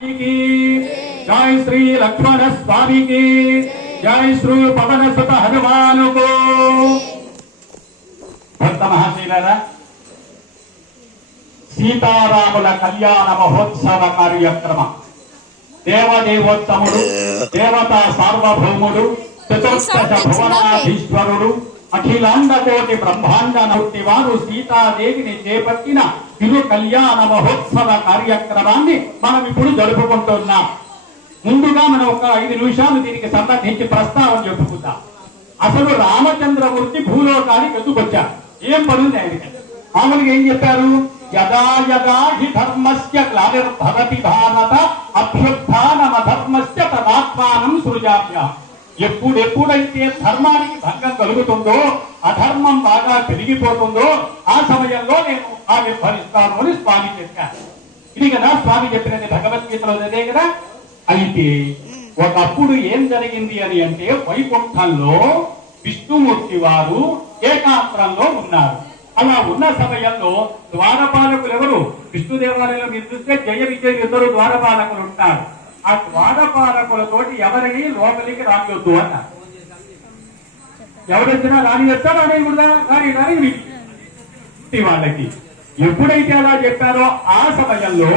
जय श्री लक्ष्मण स्वामी की जय श्री पवन सुत हनुमान को भक्त महाशैलरा सीतारामुल कल्याण महोत्सव कार्यक्रम देवदेवोत्तमुडु देवता सार्वभौमुडु चतुर्दश भुवनाधीश्वरुडु अखिलांड कोटि ब्रह्मांड नौट्टिवारु सीतादेविनि చేపట్టిన తిరు కళ్యాణ మహోత్సవ కార్యక్రమాన్ని మనం ఇప్పుడు జరుపుకుంటున్నాం. ముందుగా మనం ఒక 5 నిమిషాలు దీనికి సంబంధించి ప్రస్తావన చెప్పుకుందాం. అసలు రామచంద్రమూర్తి భూలోకానికి ఎందుకు వచ్చారు? ఏం పనుంది ఆయనకి? మామూలుగా ఏం చెప్పారు? యదా యదా హి ధర్మస్య గ్లానిర్భవతి భారత అభ్యుత్థానమ ధర్మస్య తదాత్మానం సృజామ్యహం. ఎప్పుడెప్పుడైతే ధర్మానికి భంగం కలుగుతుందో అధర్మం బాగా పెరిగిపోతుందో ఆ సమయంలో నేను ఆవిర్భవిస్తాను అని స్వామి చెప్పారు. ఇది కదా స్వామి చెప్పినది భగవద్గీతలో అదే కదా. అయితే ఒకప్పుడు ఏం జరిగింది అని అంటే వైకుంఠంలో విష్ణుమూర్తి వారు ఏకాంతరంలో ఉన్నారు. అలా ఉన్న సమయంలో ద్వారపాలకులు ఎవరు? విష్ణు దేవాలయంలో మీరు చూస్తే జయ విజయ ఇద్దరు ద్వారపాలకులు ఉంటారు. ఆ ద్వారపాలకులతోటి ఎవరిని లోపలికి రానివద్దు అన్నారు. ఎవరొచ్చినా రానివచ్చా రానికూడదా? రాని వాళ్ళకి ఎప్పుడైతే అలా చెప్పారో ఆ సమయంలో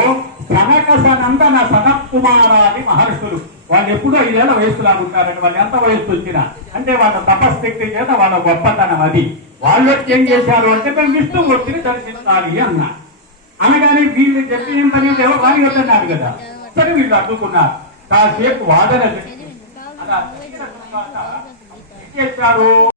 సనక సనందన సనత్కుమారాది మహర్షులు వాళ్ళు ఎప్పుడూ 5 ఏళ్ల వయసులా ఉంటారండి. వాళ్ళు ఎంత వయసు వచ్చినా అంటే వాళ్ళ తపశక్తి చేత వాళ్ళ గొప్పతనం అది. వాళ్ళు ఏం చేశారు అంటే మేము విష్ణుమూర్తిని దర్శించాలి అన్నారు. అనగానే వీళ్ళు చెప్పి ఏం పని ఎవరు రానివద్దన్నారు కదా. సరే వీళ్ళు అడ్డుకున్నారు. కాసేపు వాదన చేశారు.